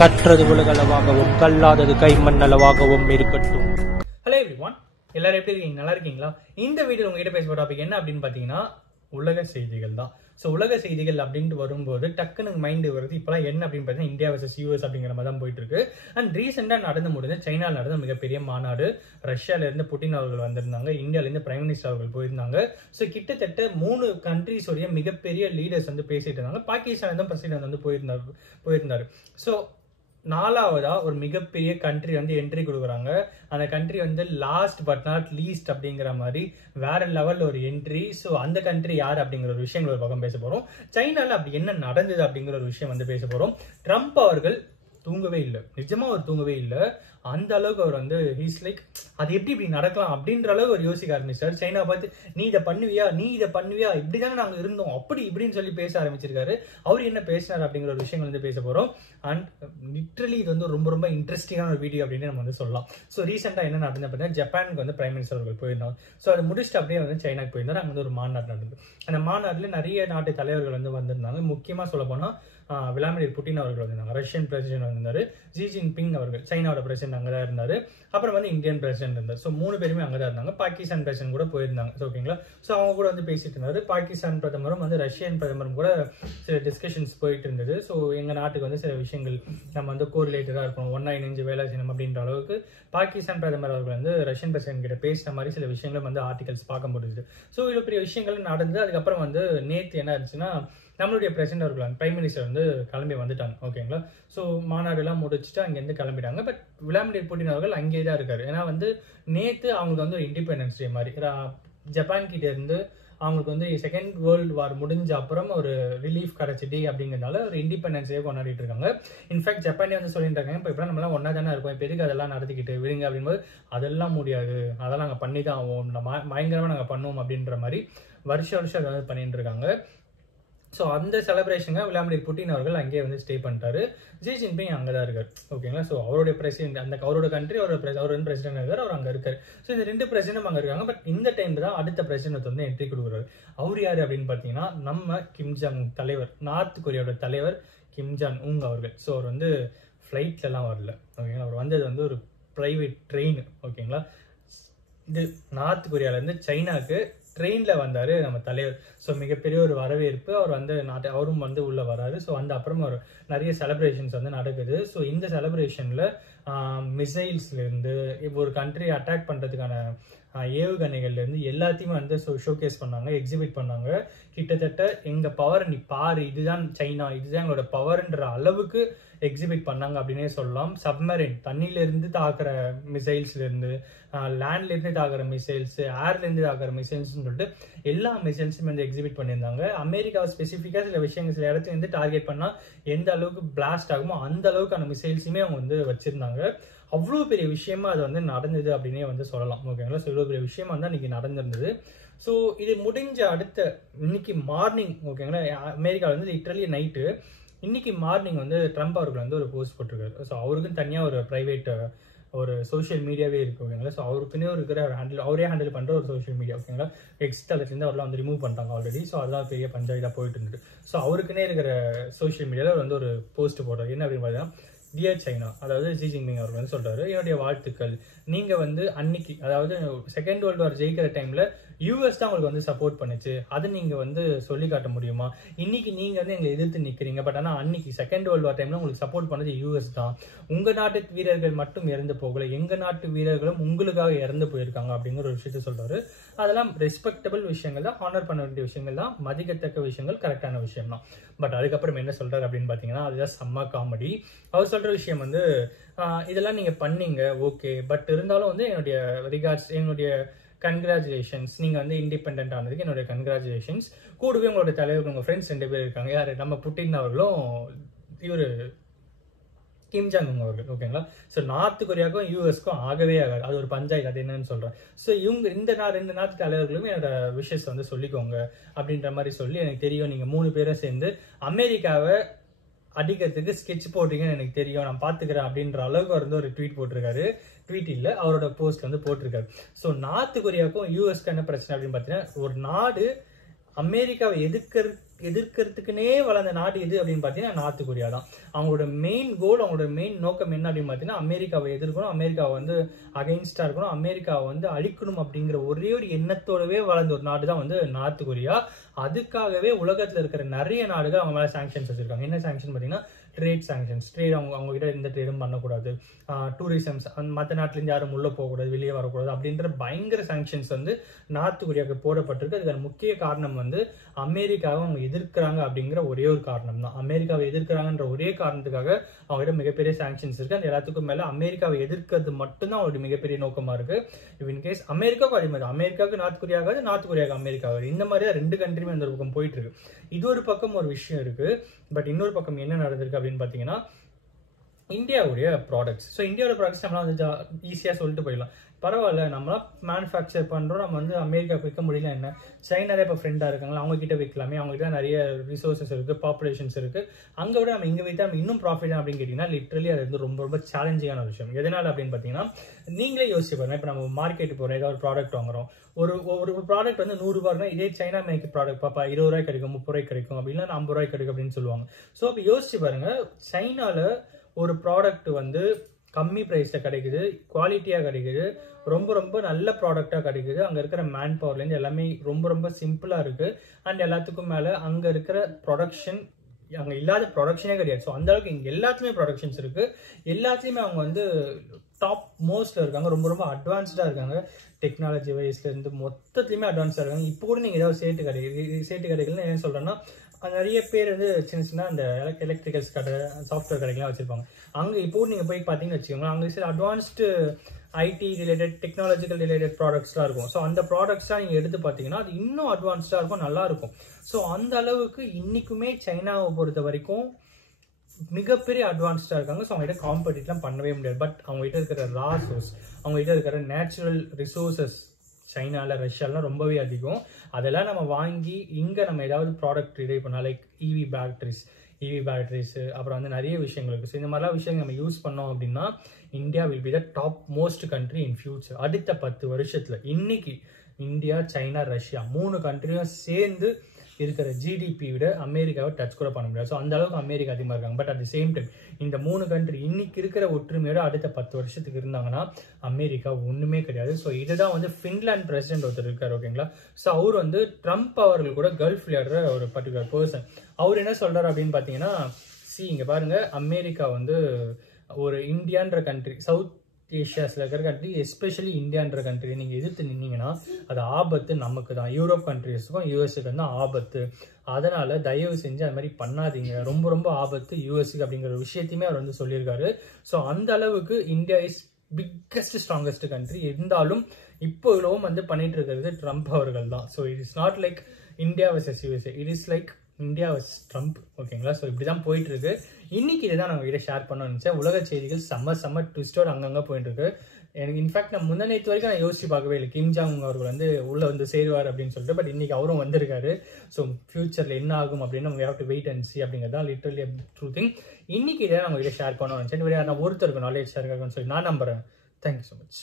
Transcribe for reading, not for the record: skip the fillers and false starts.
கற்றது உலகளவாகவும் கல்லாதது கைமண்ணளவாகவும் இருக்கட்டும். Hello everyone, எல்லாரும் எப்படி இருக்கீங்க? நல்லா இருக்கீங்களா? இந்த வீடியோ உங்ககிட்ட பேச டாபிக் என்ன அப்படின்னு பார்த்தீங்கன்னா உலக செய்திகள் தான். ஸோ உலக செய்திகள் அப்படின்ட்டு வரும்போது டக்குனு மைண்டு வருது இப்போலாம் என்ன அப்படின்னு பார்த்தீங்கன்னா இந்தியா வர்சஸ் யூஎஸ் அப்படிங்கிற மாதிரி தான் போயிட்டு இருக்கு. அண்ட் ரீசெண்டாக நடந்து முடிஞ்ச சைனாவில் நடந்த மிகப்பெரிய மாநாடு, ரஷ்யாவிலேருந்து புட்டின் அவர்கள் வந்திருந்தாங்க, இந்தியாவிலேருந்து பிரைம் மினிஸ்டர் அவர்கள் போயிருந்தாங்க. ஸோ கிட்டத்தட்ட 3 கண்ட்ரிஸோடைய மிகப்பெரிய லீடர்ஸ் வந்து பேசிட்டு இருந்தாங்க. பாகிஸ்தான் பிரசிடென்ட் வந்து போயிருந்தாரு. ஸோ 4வதா ஒரு மிகப்பெரிய கண்ட்ரி வந்து என்ட்ரி கொடுக்குறாங்க. அந்த கண்ட்ரி வந்து லாஸ்ட் பட் நாட் லீஸ்ட் அப்படிங்கிற மாதிரி வேற லெவல்ல ஒரு என்ட்ரி. ஸோ அந்த கண்ட்ரி யார் அப்படிங்கிற ஒரு விஷயங்கள் ஒரு பக்கம் பேச போறோம். சைனால அப்படி என்ன நடந்தது அப்படிங்கிற ஒரு விஷயம் வந்து பேச போறோம். ட்ரம்ப் அவர்கள் தூங்கவே இல்லை, நிஜமா அவர் தூங்கவே இல்லை. அந்த அளவுக்கு அவர் வந்து ஹீஸ் லைக் அது எப்படி இப்படி நடக்கலாம் அப்படின்ற அளவுக்கு அவர் யோசிக்க ஆரம்பிச்சார். சைனா பார்த்து நீ இதை பண்ணுவியா இப்படிதானே நாங்க இருந்தோம் அப்படி இப்படின்னு சொல்லி பேச ஆரம்பிச்சிருக்காரு. அவர் என்ன பேசினார் அப்படிங்கிற ஒரு விஷயங்கள் வந்து பேச போறோம். அண்ட் லிட்ரலி இது வந்து ரொம்ப ரொம்ப இன்ட்ரெஸ்டிங்கான ஒரு வீடியோ அப்படின்னு நம்ம வந்து சொல்லலாம். ஸோ ரீசெண்டா என்ன நடந்தது அப்படின்னா ஜப்பானுக்கு வந்து பிரைம் மினிஸ்டர் அவர்கள் போயிருந்தாங்க. ஸோ அதை முடிச்சுட்டு அப்படியே வந்து சைனாக்கு போயிருந்தாரு. அங்கே வந்து ஒரு மாநாடு நடந்தது. அந்த மாநாட்டுல நிறைய நாட்டு தலைவர்கள் வந்து வந்திருந்தாங்க. முக்கியமா சொல்ல போனா விளாடிமிர் புட்டின் அவர்கள் வந்திருந்தாங்க, ரஷ்யன் பிரசிடென்ட் வந்திருந்தாரு, ஜி ஜின்பிங் அவர்கள் சைனாவோட பிரசிடென்ட் அங்கதான் இருந்தாரு, அப்புறம் வந்து இந்தியன் பிரசிடென்ட் இருந்தார். ஸோ 3 பேருமே அங்கதான் இருந்தாங்க. பாகிஸ்தான் பிரசிடென்ட் கூட போயிருந்தாங்க. ஓகேங்களா? ஸோ அவங்க கூட வந்து பேசிட்டு இருந்தாரு. பாகிஸ்தான் பிரதமரும் வந்து ரஷ்யன் பிரதமரும் கூட சில டிஸ்கஷன்ஸ் போயிட்டு இருந்தது. ஸோ எங்க நாட்டுக்கு வந்து சில விஷயங்கள் நம்ம வந்து கோரிலேட்டடா இருக்கணும், ஒன்னா இணைஞ்சு வேலை செய்யணும் அப்படின்ற அளவுக்கு பாகிஸ்தான் பிரதமர் அவர்கள் வந்து ரஷ்யன் பிரசிடென்ட் கிட்ட பேசின மாதிரி சில விஷயங்களும் வந்து ஆர்டிகல்ஸ் பார்க்க முடியுது. ஸோ இவ்வளவு பெரிய விஷயங்கள் நடந்தது. அதுக்கப்புறம் வந்து நேற்று என்ன ஆச்சுன்னா நம்மளுடைய பிரசிடென்ட் அவர்கள் பிரைம் மினிஸ்டர் வந்து கிளம்பி வந்துட்டாங்க. ஓகேங்களா? ஸோ மாநாடு எல்லாம் முடிச்சுட்டு அங்கேருந்து கிளம்பிட்டாங்க. பட் விளாடிமிர் புட்டின் அவர்கள் அங்கேயே தான் இருக்காரு. ஏன்னா வந்து நேற்று அவங்களுக்கு வந்து ஒரு இண்டிபெண்டன்ஸ் டே மாதிரி ஜப்பான் கிட்ட இருந்து அவங்களுக்கு வந்து செகண்ட் வேர்ல்டு வார் முடிஞ்ச அப்புறம் ஒரு ரிலீஃப் கிடைச்ச டே அப்படிங்கிறதுனால ஒரு இண்டிபெண்டன்ஸ் டே கொண்டாடிட்டு இருக்காங்க. இன்ஃபேக்ட் ஜப்பானே வந்து சொல்லிட்டு இருக்காங்க இப்போ இப்ப நம்மளாம் ஒன்னா தானே இருக்கும், இப்போ எதுக்கு அதெல்லாம் நடத்திக்கிட்டு விடுங்க அப்படின்போது அதெல்லாம் முடியாது, அதெல்லாம் நாங்கள் பண்ணி தான் ஆகும், பயங்கரமா நாங்கள் பண்ணுவோம் அப்படின்ற மாதிரி வருஷம் அதை வந்து பண்ணிட்டு இருக்காங்க. ஸோ அந்த செலிப்ரேஷனுக்கு விளாடிமிர் புட்டின் அவர்கள் அங்கேயே வந்து ஸ்டே பண்ணிட்டாரு. ஜி ஜின்பிங் அங்கே தான் இருக்காரு. ஓகேங்களா? ஸோ அவருடைய பிரசிடென்ட் அவரோட கண்ட்ரி அவர் வந்து பிரசிடென்ட் இருக்காரு, அவர் அங்கே இருக்காரு. ஸோ இந்த 2 பிரசிடென்ட் அங்கே இருக்காங்க. பட் இந்த டைம் தான் அடுத்த பிரசிடென்ட் வந்து என்ட்ரி கொடுக்குறாரு. அவர் யாரு அப்படின்னு பார்த்தீங்கன்னா நம்ம கிம் ஜாங் தலைவர், நார்த் கொரியாவோட தலைவர் கிம் ஜாங் உங் அவர்கள். ஸோ அவர் வந்து ஃப்ளைட்லாம் வரல. ஓகேங்களா? அவர் வந்தது வந்து ஒரு பிரைவேட் ட்ரெயின். ஓகேங்களா? இது நார்த் கொரியாவிலேருந்து சைனாக்கு ட்ரெயின்ல வந்தாரு நம்ம தலைவர். ஸோ மிகப்பெரிய ஒரு வரவேற்பு. அவர் வந்து அவரும் வந்து உள்ள வராரு. ஸோ அந்த அப்புறம் ஒரு நிறைய செலிப்ரேஷன்ஸ் வந்து நடக்குது. ஸோ இந்த செலிப்ரேஷன்ல மிசைல்ஸ்ல இருந்து ஒரு கண்ட்ரி அட்டாக் பண்றதுக்கான ஏவுகணைகள்ல இருந்து எல்லாத்தையுமே வந்து ஷோகேஸ் பண்ணாங்க, எக்ஸிபிட் பண்ணாங்க. கிட்டத்தட்ட எங்க பவர் நீ பாரு, இதுதான் சைனா, இதுதான் எங்களோட பவர்ன்ற அளவுக்கு எக்ஸிபிட் பண்ணாங்க அப்படின்னே சொல்லலாம். சப்மரின் தண்ணியில இருந்து தாக்குற மிசைல்ஸ்ல இருந்து, லேண்ட்ல இருந்து தாக்குற மிசைல்ஸ், ஏர்ல இருந்து தாக்குற மிசைல்ஸ் சொல்லிட்டு எல்லா மிசைல்ஸும் வந்து எக்ஸிபிட் பண்ணியிருந்தாங்க. அமெரிக்காவை ஸ்பெசிஃபிக்கா சில விஷயங்கள் சில இடத்துல இருந்து டார்கெட் பண்ணா எந்த அளவுக்கு பிளாஸ்ட் ஆகுமோ அந்த அளவுக்கான மிசைல்ஸுமே அவங்க வந்து வச்சிருந்தாங்க. அவ்வளோ பெரிய விஷயமா அது வந்து நடந்தது அப்படின்னே வந்து சொல்லலாம். ஓகேங்களா? ஸோ இவ்வளோ பெரிய விஷயமா தான் இன்னைக்கு நடந்திருந்தது. ஸோ இது முடிஞ்ச அடுத்த இன்னைக்கு மார்னிங், ஓகேங்களா, அமெரிக்காவில் வந்து லிட்டரலி நைட்டு இன்னைக்கு மார்னிங் வந்து ட்ரம்ப் அவர்கள் வந்து ஒரு போஸ்ட் போட்டிருக்காரு. ஸோ அவருக்குன்னு தனியாக ஒரு பிரைவேட் ஒரு சோஷியல் மீடியாவே இருக்கு. ஓகேங்களா? ஸோ அவருக்குன்னே இருக்கிற அவரே ஹேண்டில் பண்ற ஒரு சோஷியல் மீடியா. ஓகேங்களா? எக்ஸ் தளத்துலேருந்து அவர்லாம் வந்து ரிமூவ் பண்ணிட்டாங்க ஆல்ரெடி. ஸோ அதெல்லாம் பெரிய பஞ்சாயத்தாக போயிட்டு இருந்தது. ஸோ அவருக்குன்னே இருக்கிற சோஷியல் மீடியாவில் அவர் வந்து ஒரு போஸ்ட் போடுறாரு. என்ன அப்படின்னு பார்த்தீங்கன்னா, டியர் சைனா, அதாவது ஜி ஜின்பிங் அவர்கள் வந்து சொல்றாரு, என்னுடைய வாழ்த்துக்கள், நீங்க வந்து அன்னைக்கு அதாவது செகண்ட் வேர்ல்டு வார் ஜெயிக்கிற டைம்ல யூஎஸ் தான் உங்களுக்கு வந்து சப்போர்ட் பண்ணுச்சு, அது நீங்க வந்து சொல்லி காட்ட முடியுமா? இன்னைக்கு நீங்க வந்து எங்களை எதிர்த்து நிக்கிறீங்க, பட் ஆனா அன்னைக்கு செகண்ட் வேர்ல்டு வார் டைம்ல உங்களுக்கு சப்போர்ட் பண்ணது யூஎஸ் தான். உங்க நாட்டு வீரர்கள் மட்டும் இறந்து போகல, எங்க நாட்டு வீரர்களும் உங்களுக்காக இறந்து போயிருக்காங்க அப்படிங்கிற ஒரு விஷயத்த சொல்றாரு. அதெல்லாம் ரெஸ்பெக்டபிள் விஷயங்கள் தான், ஹானர் பண்ண வேண்டிய விஷயங்கள் தான், மதிக்கத்தக்க விஷயங்கள், கரெக்டான விஷயம் தான். பட் அதுக்கப்புறம் என்ன சொல்றாரு அப்படின்னு பாத்தீங்கன்னா அதுதான் செம்ம காமெடி. அவர் சொல்ற விஷயம் வந்து இதெல்லாம் நீங்க பண்ணீங்க ஓகே, பட் இருந்தாலும் வந்து என்னுடைய ரிகார்ட்ஸ், என்னுடைய கன்கிராச்சுலேஷன்ஸ், நீங்க வந்து இண்டிபெண்டன்ட் ஆனதுக்கு என்னுடைய கன்கிராச்சுலேஷன்ஸ். கூடவே உங்களோட தலைவர்கள், உங்க ஃப்ரெண்ட்ஸ் 2 பேர் இருக்காங்க. யாரு? நம்ம புட்டின் அவர்களும் இவரு கிம் ஜாங் உங் அவர்கள். ஓகேங்களா? ஸோ நார்த் கொரியாவுக்கும் யூஎஸ்க்கும் ஆகவே ஆகாது, அது ஒரு பஞ்சாயத்து. அது என்னன்னு சொல்றேன். ஸோ இவங்க இந்த 2 நாட்டு தலைவர்களுமே என்னோட விஷஸ் வந்து சொல்லிக்கோங்க அப்படின்ற மாதிரி சொல்லி, எனக்கு தெரியும் நீங்க 3 பேரும் சேர்ந்து அமெரிக்காவை அடிக்கிறதுக்கு ஸ்கெட்ச் போட்டீங்கன்னு எனக்கு தெரியும், நான் பாத்துக்கிறேன் அப்படின்ற அளவுக்கு வந்து ஒரு ட்வீட் போட்டிருக்காரு. ட்வீட் இல்ல, அவரோட போஸ்ட் வந்து போட்டிருக்காரு. ஸோ நார்த் கொரியாவுக்கும் யூஎஸ்க்கு என்ன பிரச்சனை அப்படின்னு பாத்தீங்கன்னா, ஒரு நாடு அமெரிக்காவை எதிர்க்கிறதுக்குனே வளர்ந்த நாடு எது அப்படின்னு பார்த்தீங்கன்னா நார்த் கொரியா தான். அவங்களோட மெயின் கோல், அவங்களோட மெயின் நோக்கம் என்ன அப்படின்னு பார்த்தீங்கன்னா அமெரிக்காவை எதிர்க்கணும், அமெரிக்காவை வந்து அகைன்ஸ்டா இருக்கணும், அமெரிக்காவை வந்து அழிக்கணும் அப்படிங்கிற ஒரே ஒரு எண்ணத்தோடவே வளர்ந்த ஒரு நாடு தான் வந்து நார்த் கொரியா. அதுக்காகவே உலகத்தில் இருக்கிற நிறைய நாடுகள் அவங்க மேலே சாங்ஷன்ஸ் வச்சிருக்காங்க. என்ன சாங்ஷன் பார்த்தீங்கன்னா ட்ரேட் சாங்ஷன்ஸ். ட்ரேட் அவங்க கிட்ட எந்த ட்ரேடும் பண்ணக்கூடாது, டூரிசம்ஸ் மற்ற நாட்டிலேருந்து யாரும் உள்ள போகக்கூடாது, வெளியே வரக்கூடாது அப்படின்ற பயங்கர சாங்ஷன்ஸ் வந்து நார்த் கொரியாவுக்கு போடப்பட்டிருக்கு. அதுக்கான முக்கிய காரணம் வந்து அமெரிக்காவை அவங்க எதிர்க்கிறாங்க அப்படிங்கிற ஒரே ஒரு காரணம் தான். அமெரிக்காவை எதிர்க்கிறாங்கன்ற ஒரே காரணத்துக்காக அவங்ககிட்ட மிகப்பெரிய சாங்ஷன்ஸ் இருக்கு. அந்த எல்லாத்துக்கும் மேல அமெரிக்காவை எதிர்க்கிறது மட்டும்தான் அவருடைய மிகப்பெரிய நோக்கமா இருக்கு. இன்கேஸ் அமெரிக்காவுக்கு அதே மாதிரி, அமெரிக்காவுக்கு நார்த் கொரியாவுக்கு, நார்த் கொரியாவுக்கு அமெரிக்காவுக்கு, இந்த மாதிரி தான் ரெண்டு கண்ட்ரியுமே அந்த பக்கம் போயிட்டு இருக்கு. இது ஒரு பக்கம் ஒரு விஷயம் இருக்கு. பட் இன்னொரு பக்கம் என்ன நடந்திருக்கு அப்படின்னு பாத்தீங்கன்னா இந்தியாவுடைய ப்ராடக்ட்ஸ். ஸோ இந்தியாவோட ப்ராடக்ட்ஸ் நம்மளாம் வந்து ஈஸியாக சொல்லிட்டு போயிடலாம், பரவாயில்ல நம்மளாம் மேனுஃபேக்சர் பண்ணுறோம், நம்ம வந்து அமெரிக்காவுக்கு விற்க முடியல, என்ன சைனா இப்போ ஃப்ரெண்டாக இருக்காங்களா, அவங்க கிட்ட விற்கலாமே, அவங்ககிட்ட நிறைய ரிசோர்ஸஸ் இருக்குது, பாப்புலேஷன்ஸ் இருக்குது, அங்கே விட நம்ம இங்கே விற்றா நம்ம இன்னும் ப்ராஃபிட் அப்படின்னு கேட்டிங்கன்னா லிட்ரலி அது வந்து ரொம்ப ரொம்ப சேலஞ்சிங்கான விஷயம். எதனால் அப்படின்னு பார்த்தீங்கன்னா நீங்களே யோசிச்சு பாருங்க. இப்போ நம்ம மார்க்கெட்டு போகிறோம், ஏதாவது ஒரு ப்ராடக்ட் வாங்குறோம், ஒரு ப்ராடக்ட் வந்து 100 ரூபாய்னா இதே சைனா மேக் ப்ராடக்ட் பாப்பா 20 ரூபாய் கிடைக்கும், 30 ரூபாய் கிடைக்கும், அப்படின்னா 50 ரூபாய் கிடைக்கும் அப்படின்னு சொல்லுவாங்க. ஸோ அப்போ யோசிச்சு பாருங்க, சைனாவில் ஒரு ப்ராடக்ட் வந்து கம்மி ப்ரைஸில் கிடைக்குது, குவாலிட்டியாக கிடைக்குது, ரொம்ப ரொம்ப நல்ல ப்ராடக்டாக கிடைக்குது, அங்கே இருக்கிற மேன் பவர்லேருந்து எல்லாமே ரொம்ப ரொம்ப சிம்பிளாக இருக்குது. அண்ட் எல்லாத்துக்கும் மேலே அங்கே இருக்கிற ப்ரொடக்ஷன், அங்கே இல்லாத ப்ரொடக்ஷனே கிடையாது. ஸோ அந்த அளவுக்கு இங்கே எல்லாத்துலேயுமே ப்ரொடக்ஷன்ஸ் இருக்குது, எல்லாத்துலேயுமே அவங்க வந்து டாப் மோஸ்ட்டில் இருக்காங்க, ரொம்ப ரொம்ப அட்வான்ஸ்டாக இருக்காங்க, டெக்னாலஜி வைஸ்லேருந்து மொத்தத்துலேயுமே அட்வான்ஸாக இருக்காங்க. இப்போ கூட நீங்கள் ஏதாவது சேட்டு கடைகள்னு என்ன சொல்கிறேன்னா, நிறைய பேர் வந்து சின்ன சின்ன அந்த எலக்ட்ரிக்கல்ஸ் கடை, சாஃப்ட்வேர் கடைகள்லாம் வச்சுருப்பாங்க. அங்கே இப்போ நீங்கள் போய் பார்த்தீங்கன்னு வச்சுக்கோங்களேன், அங்கே சில advanced IT related, technological related ப்ராடக்ட்ஸ்லாம் இருக்கும். ஸோ அந்த ப்ராடக்ட்ஸ்லாம் நீங்கள் எடுத்து பார்த்தீங்கன்னா அது இன்னும் அட்வான்ஸ்டாக இருக்கும், நல்லாயிருக்கும். ஸோ அந்த அளவுக்கு இன்றைக்குமே சைனாவை பொறுத்த வரைக்கும் மிகப்பெரிய அட்வான்ஸ்டாக இருக்காங்க. ஸோ அவங்ககிட்ட காம்படிட்லாம் பண்ணவே முடியாது. பட் அவங்ககிட்ட இருக்கிற ரா சோர்ஸ், அவங்ககிட்ட இருக்கிற நேச்சுரல் ரிசோர்ஸஸ் சைனாவில், ரஷ்யாலாம் ரொம்பவே அதிகம். அதெல்லாம் நம்ம வாங்கி இங்கே நம்ம ஏதாவது ப்ராடக்ட் ரெடி பண்ணால், லைக் இவி பேட்டரிஸு, அப்புறம் வந்து நிறைய விஷயங்கள் இருக்குது. ஸோ இந்த மாதிரிலாம் விஷயங்கள் நம்ம யூஸ் பண்ணோம் அப்படின்னா India will be the top most country in future. அடுத்த 10 வருஷத்தில் இன்னைக்கு இந்தியா, சைனா, ரஷ்யா 3 கண்ட்ரியும் சேர்ந்து இருக்கிற ஜிடிபி விட அமெரிக்காவை டச் கூட பண்ண முடியாது. ஸோ அந்த அளவுக்கு அமெரிக்கா அதிகமாக இருக்காங்க. But at the same time இந்த 3 கண்ட்ரி இன்னைக்கு இருக்கிற ஒற்றுமையோட அடுத்த 10 வருஷத்துக்கு இருந்தாங்கன்னா அமெரிக்கா ஒன்றுமே கிடையாது. ஸோ இதுதான் வந்து ஃபின்லாந்து பிரசிடென்ட் ஒருத்தர் இருக்கார், ஓகேங்களா. ஸோ அவர் வந்து ட்ரம்ப் அவர்கள் கூட கல்ஃப் விளையாடுற ஒரு பர்டிகுலர் பர்சன். அவர் என்ன சொல்றாரு அப்படின்னு பார்த்தீங்கன்னா, இங்கே பாருங்க, அமெரிக்கா வந்து ஒரு இந்தியான்ற கண்ட்ரி, சவுத் ஏஷியாஸில் இருக்கிற கண்ட்ரி, எஸ்பெஷலி இந்தியான்ற கண்ட்ரி நீங்கள் எதிர்த்து நின்னீங்கன்னா அது ஆபத்து நமக்கு தான், யூரோப் கண்ட்ரிஸுக்கும் யூஎஸ்க்கு தான் ஆபத்து. அதனால தயவு செஞ்சு அது மாதிரி பண்ணாதீங்க, ரொம்ப ரொம்ப ஆபத்து யூஎஸ்க்கு அப்படிங்கிற விஷயத்தையுமே அவர் வந்து சொல்லியிருக்காரு. ஸோ அந்த அளவுக்கு India is biggest strongest country. இருந்தாலும் இப்போ இவ்வளவும் வந்து பண்ணிட்டு இருக்கிறது ட்ரம்ப் அவர்கள் தான். So it is not like India versus USA, it is like India versus Trump, ஓகேங்களா. ஸோ இப்படி தான் போயிட்டு இருக்கு. இன்னைக்கு இதை தான் நான் உங்ககிட்ட ஷேர் பண்ண நினச்சேன். உலக செய்திகள் செம்ம ட்விஸ்டோட அங்கங்கே போயிட்டு இருக்கு. எனக்கு இன்ஃபேக்ட் நான் நேற்று வரைக்கும் நான் யோசிச்சு பார்க்கவே இல்லை கிம் ஜாங் அவர்கள் வந்து உள்ள வந்து சேருவார் அப்படின்னு சொல்லிட்டு. பட் இன்னைக்கு அவரும் வந்திருக்காரு. ஸோ ஃபியூச்சரில் என்ன ஆகும் அப்படின்னு we have to wait and see அப்படிங்கிறது தான் லிட்டரலி ட்ரூ திங். இன்னைக்கு இதை நான் உங்ககிட்ட ஷேர் பண்ண நினச்சேன். நான் ஒருத்தருக்கு நாலேஜ் ஷேர் ஆகும்னு சொல்லி நான் நம்புறேன். Thank you so much.